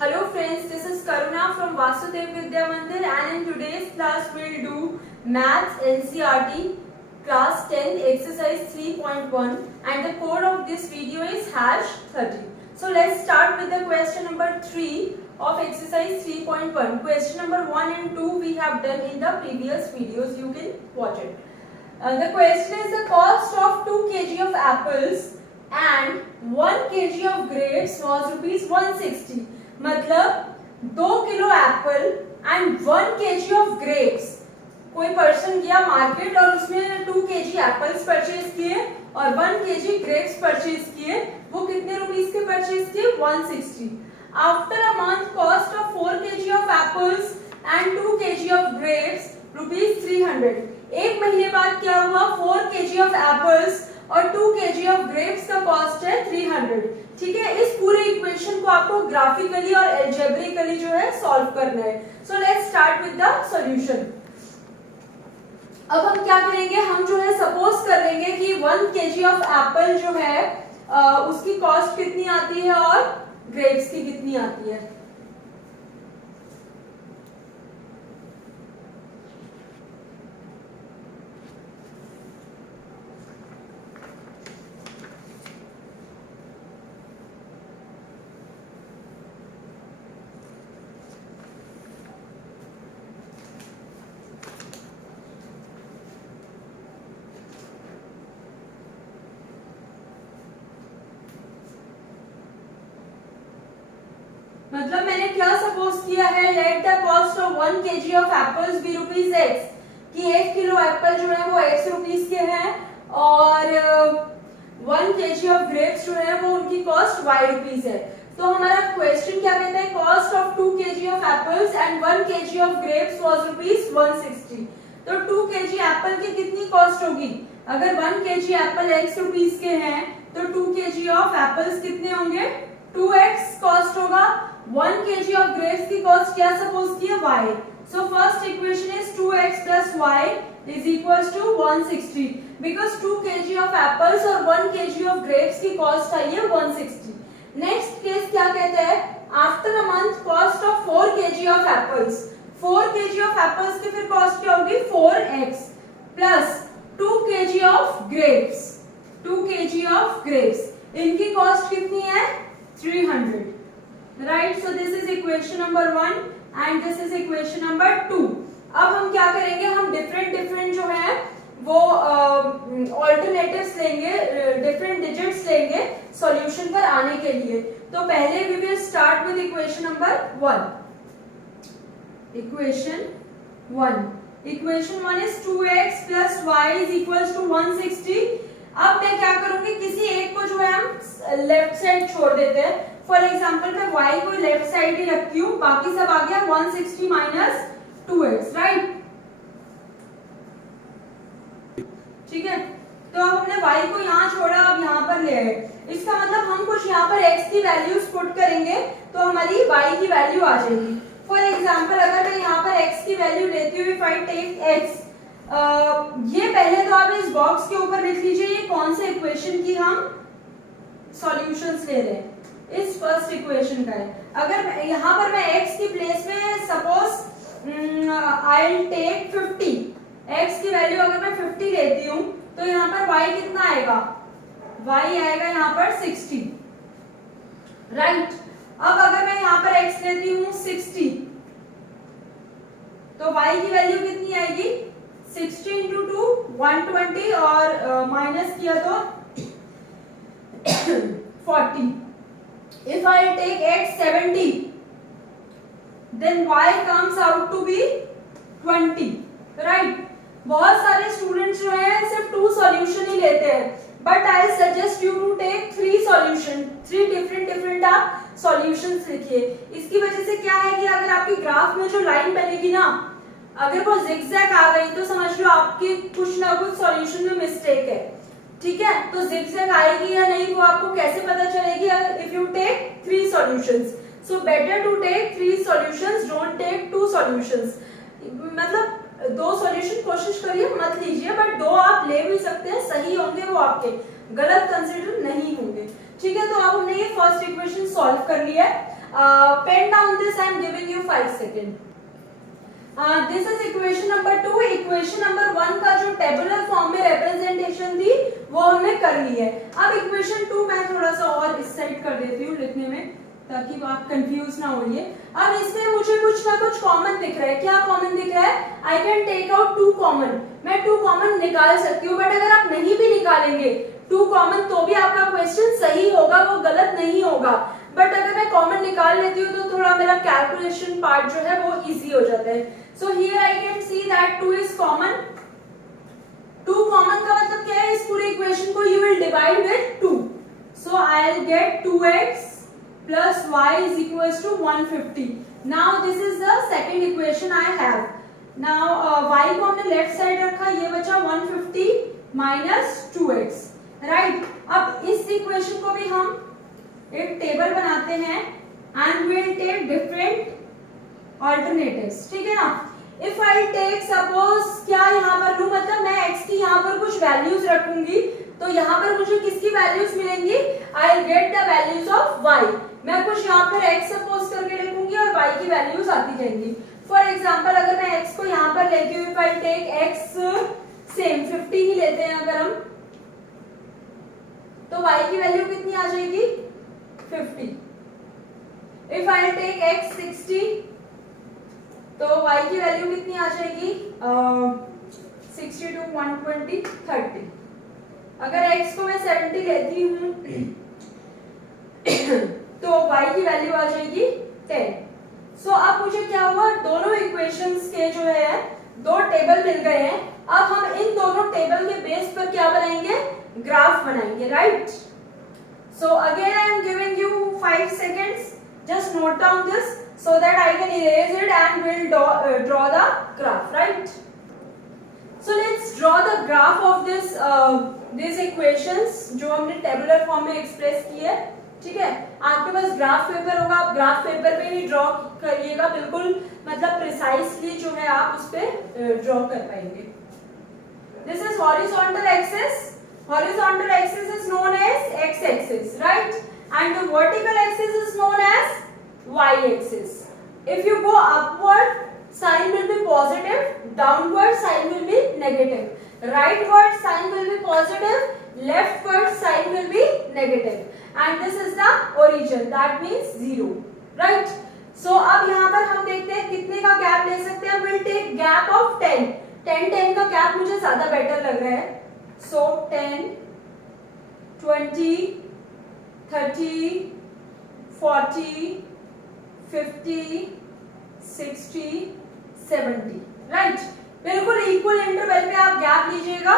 Hello friends, this is Karuna from Vasudev Vidya Mandir and in today's class we'll do Maths NCERT class 10 exercise 3.1 and the code of this video is #30. So let's start with the question number 3 of exercise 3.1. Question number 1 and 2 we have done in the previous videos, you can watch it. The question is the cost of 2 kg of apples and 1 kg of grapes was rupees 160. मतलब 2 kilo Apple and 1 kg of grapes. कोई person गया market और उसने 2 kg apples purchase किए और 1 kg grapes purchase किए. वो कितने रुपीस के परचेज किए? 160. After a month cost of 4 kg of apples and 2 kg of grapes rupees 300. एक महीने बाद क्या हुआ? 4 kg ऑफ एप्पल्स और 2 kg ऑफ ग्रेप्स का कॉस्ट है 300. ठीक है, इस पूरे इक्वेशन को आपको ग्राफिकली और एल्जेब्रिकली जो है सॉल्व करना है. So let's start with the solution. अब हम क्या करेंगे? हम जो है सपोज कर लेंगे कि 1 kg ऑफ एप्पल जो है उसकी कॉस्ट कितनी आती है और ग्रेप्स की कितनी आती है. मतलब मैंने क्या सपोज किया है? Let the cost of 1 kg of apples be rupees x. कि 1 किलो एप्पल जो है वो x रुपीस के हैं और 1 kg ऑफ ग्रेप्स जो है वो उनकी कॉस्ट y रुपीस है. तो हमारा क्वेश्चन क्या कहता है? Cost of 2 kg of apples and 1 kg of grapes was rupees 160. तो 2 kg एप्पल की कितनी कॉस्ट होगी? अगर 1 kg एप्पल x रुपीस के हैं तो 2 kg ऑफ एप्पल्स कितने होंगे? 2x कॉस्ट होगा. 1 kg of grapes की कॉस्ट क्या सपोज की है? y. So first equation is 2x plus y is equals to 160 because 2 kg of apples और 1 kg of grapes की कॉस्ट आई है 160. नेक्स्ट केस क्या कहता है? After a month cost of 4 kg of apples. 4 kg of apples की फिर cost क्या होगी? 4x plus 2 kg of grapes. 2 kg of grapes इनकी कॉस्ट कितनी है? 300. Right, so this is equation number 1 and this is equation number 2. अब हम क्या करेंगे? हम डिफरेंट जो है वो ऑल्टरनेटिव्स लेंगे, डिफरेंट डिजिट्स लेंगे सॉल्यूशन पर आने के लिए. तो पहले we will start with equation number 1. Equation 1. Equation 1 is 2x plus y is equals to 160. अब मैं क्या करूंगी? किसी एक को जो है हम लेफ्ट साइड छोड़ देते हैं. फॉर एग्जाम्पल मैं y को लेफ्ट साइड ही रखती हूँ, बाकी सब आ गया 160 माइनस 2x. राइट, ठीक है. तो अब हमने y को यहाँ छोड़ा, अब यहाँ पर ले आए. इसका मतलब हम कुछ यहाँ पर x की वैल्यूज पुट करेंगे तो हमारी y की वैल्यू आ जाएगी. फॉर एग्जाम्पल अगर मैं यहाँ पर x की वैल्यू लेती हूँ, इफ आई टेक x, ये पहले तो आप इस बॉक्स के ऊपर लिख लीजिए ये कौन से इक्वेशन की हम सॉल्यूशंस ले रहे हैं. इस फर्स्ट इक्वेशन का है. अगर यहाँ पर मैं x की प्लेस में suppose I will take 50. x की वैल्यू अगर मैं 50 लेती हूँ तो यहाँ पर y कितना आएगा? y आएगा यहाँ पर 60. राइट, अब अगर मैं यहाँ पर x लेती हूँ 60 तो y की वैल्यू कितनी आएगी? 60 into 2 120 और माइनस किया तो 40. If I take x 70, then y comes out to be 20. Right? बहुत सारे स्टूडेंट्स जो हैं सिर्फ 2 सॉल्यूशन ही लेते हैं, but I suggest you to take 3 solution. 3 different आप सॉल्यूशंस लिखिए. इसकी वजह से क्या है कि अगर आपकी ग्राफ में जो लाइन बनेगी ना, अगर वो जिगजैग आ गई तो समझ लो आपकी कुछ ना कुछ सॉल्यूशन में मिस्टेक है. ठीक है, तो जिगजैग आएगी या नहीं वो आपको कैसे पता चलेगी? If you take 3 solutions. So better to take 3 solutions, don't take 2 solutions. मतलब 2 सॉल्यूशन कोशिश करिए मत लीजिए, बट 2 आप ले भी सकते हैं, सही होंगे वो आपके, गलत कंसीडर नहीं होंगे. ठीक है, तो अब हमने ये फर्स्ट इक्वेशन सॉल्व कर लिया है. Pen down this. I am giving you 5 seconds. This is equation number 2. Equation number 1 का जो टेबुलर फॉर्म में रिप्रेजेंटेशन थी वो हमने कर ली है. अब इक्वेशन 2 मैं थोड़ा सा और इस साइड कर देती हूँ लिखने में ताकि आप कंफ्यूज ना होइए. अब इसमें मुझे कुछ ना कुछ कॉमन दिख रहा है. क्या कॉमन दिख रहा है? I can take out 2 common. मैं 2 कॉमन निकाल सकती हूँ, बट अगर आप नहीं भी निकालेंगे 2 कॉमन तो भी आपका क्वेश्चन सही होगा, वो गलत नहीं होगा. बट अगर मैं कॉमन निकाल लेती हूँ तो थोड़ा मेरा कैलकुलेशन पार्ट जो है वो इजी हो जाता है. So here I can see that 2 is common. 2 common का मतलब क्या है? इस पूरे इक्वेशन को you will divide with 2. So I will get 2x plus y is equals to 150. Now this is the second equation I have. Now y को हमने left side रखा, ये बचा 150 minus 2x. राइट. अब इस इक्वेशन को भी हम एक टेबल बनाते हैं and we will take different alternatives. ठीक है ना? If I take suppose क्या यहाँ पर लूँ, मतलब मैं x की यहाँ पर कुछ वैल्यूज रखूंगी तो यहाँ पर मुझे किसकी वैल्यूज मिलेंगी? I will get the values of y. मैं कुछ यहाँ पर x सपोज करके लिखूंगी और y की वैल्यूज आती जाएंगी. फॉर एग्जाम्पल अगर मैं x को यहाँ पर लेती हूँ, if I take x same 50 ही लेते हैं अगर हम, तो y की वैल्यू कितनी आ जाएगी? 50. If I take x 60 तो y की वैल्यू कितनी आ जाएगी? 60 to 120 30. अगर x को मैं 70 लेती हूँ तो y की वैल्यू आ जाएगी 10. सो अब मुझे क्या हुआ? दोनों इक्वेशंस के जो है 2 टेबल मिल गए हैं. अब हम इन दोनों टेबल के बेस पर क्या बनाएंगे? ग्राफ बनाएंगे. Right. So again I am giving you 5 seconds. Just note down this so that I can erase it and we'll draw the graph. Right. So let's draw the graph of these equations जो हमने tabular form में express की है. ठीक है. आपके पास graph paper होगा, आप ग्राफ पेपर पे ही ड्रॉ करिएगा. बिल्कुल मतलब प्रिसाइसली जो है आप उस पे ड्रॉ कर पाएंगे. This is horizontal axis. Horizontal axis is known as x axis. Right. And the vertical axis is known as y axis. If you go upward, sign will be positive. Downward, sign will be negative. Rightward, sign will be positive. Leftward, sign will be negative. And this is the origin. That means 0. Right? So अब यहाँ पर हम देखते हैं कितने का gap ले सकते हैं. We'll take gap of 10. 10 का गैप मुझे ज्यादा बेटर लग रहा है. So 10, 20, 30, 40, 50, 60, 70. राइट. बिल्कुल इक्वल इंटरवल पे आप गैप लीजिएगा.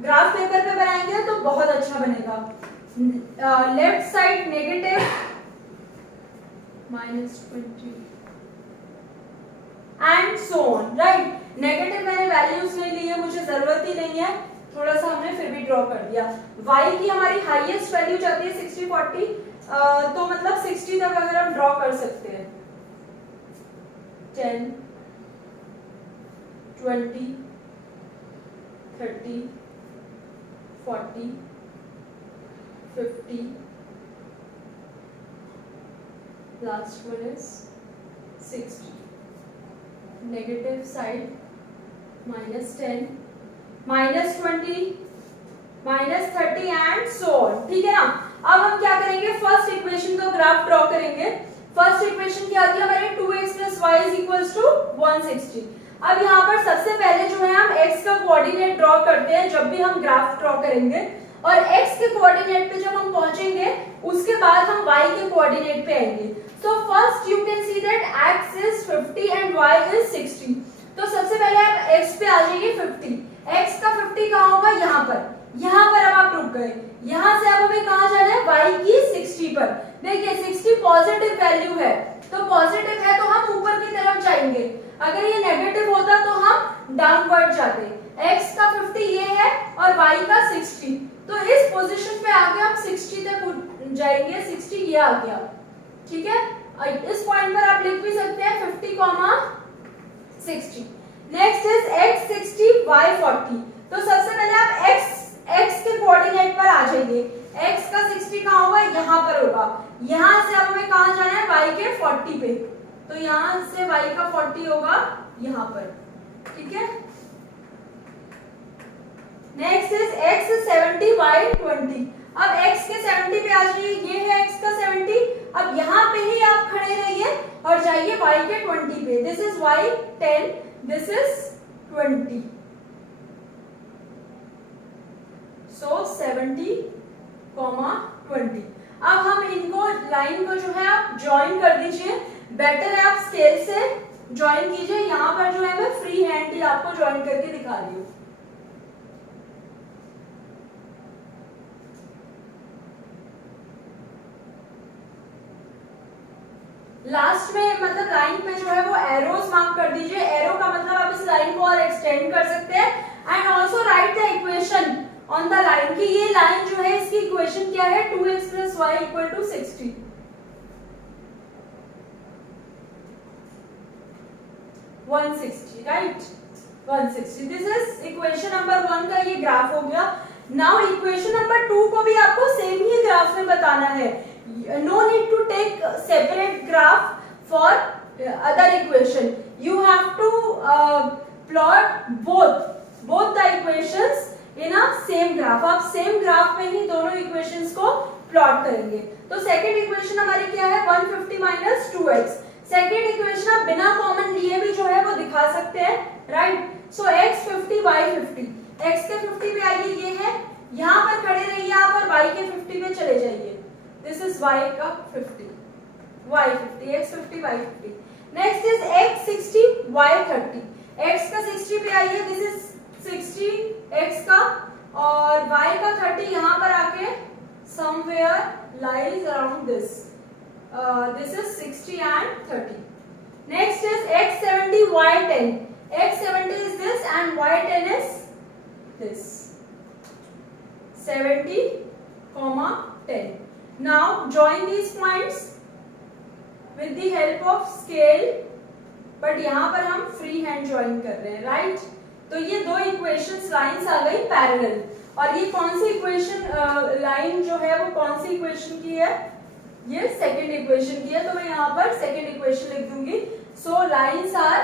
ग्राफ पेपर पे बनाएंगे तो बहुत अच्छा बनेगा. Left side negative -20 and so on. Right. Negative मैंने वैल्यूज नहीं ली है, मुझे जरूरत ही नहीं है. थोड़ा सा हमने फिर भी ड्रॉ कर दिया. y की हमारी हाईएस्ट वैल्यू जाती है 60 40. तो मतलब 60 तक अगर हम ड्रॉ कर सकते हैं. 10, 20, 30, 40, 50. Last one is 60. Negative side -10, -20, -30 and so on. ठीक है ना. अब हम क्या करेंगे? फर्स्ट इक्वेशन का ग्राफ ड्रॉ करेंगे. फर्स्ट इक्वेशन क्या आती है हमारी? 2x + y = 160. अब यहाँ पर सबसे पहले जो है हम x का कोऑर्डिनेट ड्रॉ करते हैं जब भी हम ग्राफ ड्रॉ करेंगे, और x के कोऑर्डिनेट पे जब हम पहुंचेंगे उसके बाद हम y के कोऑर्डिनेट पे आएंगे. So first you can see that x is 50 and y is 60. तो सबसे पहले आप x पे आ जाइए 50. x का 50 कहाँ होगा? यहाँ पर. यहाँ पर अब आप रुक गए. यहाँ से अब हमें कहाँ जाना है? y की 60 पर. देखिए 60 पॉजिटिव वैल्यू है, तो पॉजिटिव है तो हम ऊपर की तरफ जाएंगे. अगर ये नेगेटिव होता तो हम डाउनवर्ड जाते. x का 50 ये है और y का 60. तो इस पोजीशन पे आके हम 60 तक जाएंगे. 60 ये आ गया. ठीक है. इस पॉइंट पर आप लिख भी सकते हैं 50, 60. Next is x 60 y 40. तो सबसे पहले आप x के कोऑर्डिनेट पर आ जाइए. x का 60 कहाँ होगा? यहाँ पर होगा. यहाँ से अब हमें कहाँ जाना है? y y के 40 पे, तो यहां से y का 40 होगा यहां पर, ठीक है। Next is x 70 y 20। अब x के 70 पे आ जाइए, ये है x का 70। अब यहां पे ही आप खड़े रहिए और जाइए y के 20 पे। This is y 10, this is 20, सो 70, 20। अब हम इनको लाइन को जो है आप ज्वाइन कर दीजिए। बेटर है आप स्केल से ज्वाइन कीजिए। यहां पर जो है मैं फ्री हैंड ही आपको ज्वाइन करके दिखा रही हूं। लास्ट में मतलब लाइन में जो है वो एरोस मार्क कर दीजिए। एरो का मतलब आप इस लाइन को और एक्सटेंड कर सकते हैं। And also right the equation on the line की ये लाइन जो है इसकी इक्वेशन क्या है, 2x + y = 60। Right, 160। This is equation number 1 का ये ग्राफ हो गया। नाउ इक्वेशन नंबर 2 को भी आपको सेम ही ग्राफ में बताना है। No need to take separate graph for other equation. You have to plot both the equations in a same graph. आप सेम ग्राफ में ही दोनों इक्वेशंस को प्लॉट करेंगे। तो सेकंड इक्वेशन हमारी क्या है, 150 - 2x। सेकंड इक्वेशन आप बिना कॉमन लिए भी जो है वो दिखा सकते हैं, राइट। सो x 50 y 50। x के 50 पे आइए, ये है, यहां पर खड़े रहिए आप और y के 50 पे चले जाइए। This is y का 50, y 50, x 50, y 50। Next is x 60, y 30। x का 60 पे आइए, this is 60 x का, और y का 30 यहाँ पर आके somewhere lies around this। This is 60 and 30। Next is x 70, y 10। x 70 is this and y 10 is this। 70, 10। Now join these points with the help of scale, but यहाँ पर हम free hand join कर रहे हैं, right. तो ये दो equations lines आ गई पैरेलल। और ये कौन सी इक्वेशन लाइन जो है वो कौन सी इक्वेशन की है, ये सेकंड इक्वेशन की है। तो मैं यहाँ पर सेकंड इक्वेशन लिख दूंगी। सो लाइंस आर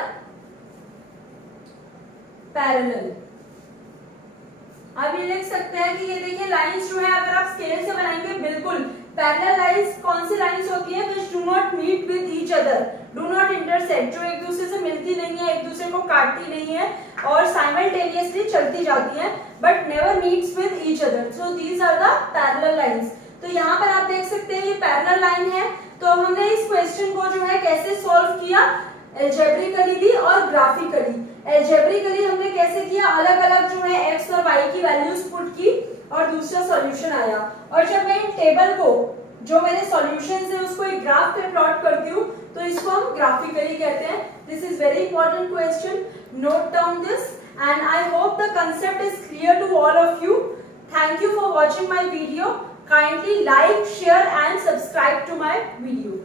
पैरेलल। अब ये लिख सकते हैं कि ये देखिए लाइंस जो है अगर आप स्केल से बनाएंगे, बिल्कुल पैरेलल लाइंस कौन सी लाइंस होती है, which do not meet with each other, do not intersect, जो एक दूसरे से मिलती नहीं है, एक दूसरे को काटती नहीं है और साइमल्टेनियसली चलती जाती है, but never meets with each other. So these are the parallel lines. तो यहाँ पर आप देख सकते हैं ये पैरेलल लाइन है। तो अब हमने इस क्वेश्चन को जो है कैसे सॉल्व किया, अलजेब्रिकली भी और ग्राफिकली। अलजेब्रिकली हमने कैसे किया, अलग अलग जो है x और y की वैल्यूज पुट की और दूसरा सॉल्यूशन आया। और जब मैं इन टेबल को जो मेरे सॉल्यूशंस है उसको एक ग्राफ पे प्लॉट करती हूँ तो इसको हम ग्राफिकली कहते हैं। This is very important question, note down this and I hope the concept is clear to all of you. Thank you for watching my video. Kindly like, share and subscribe to my video.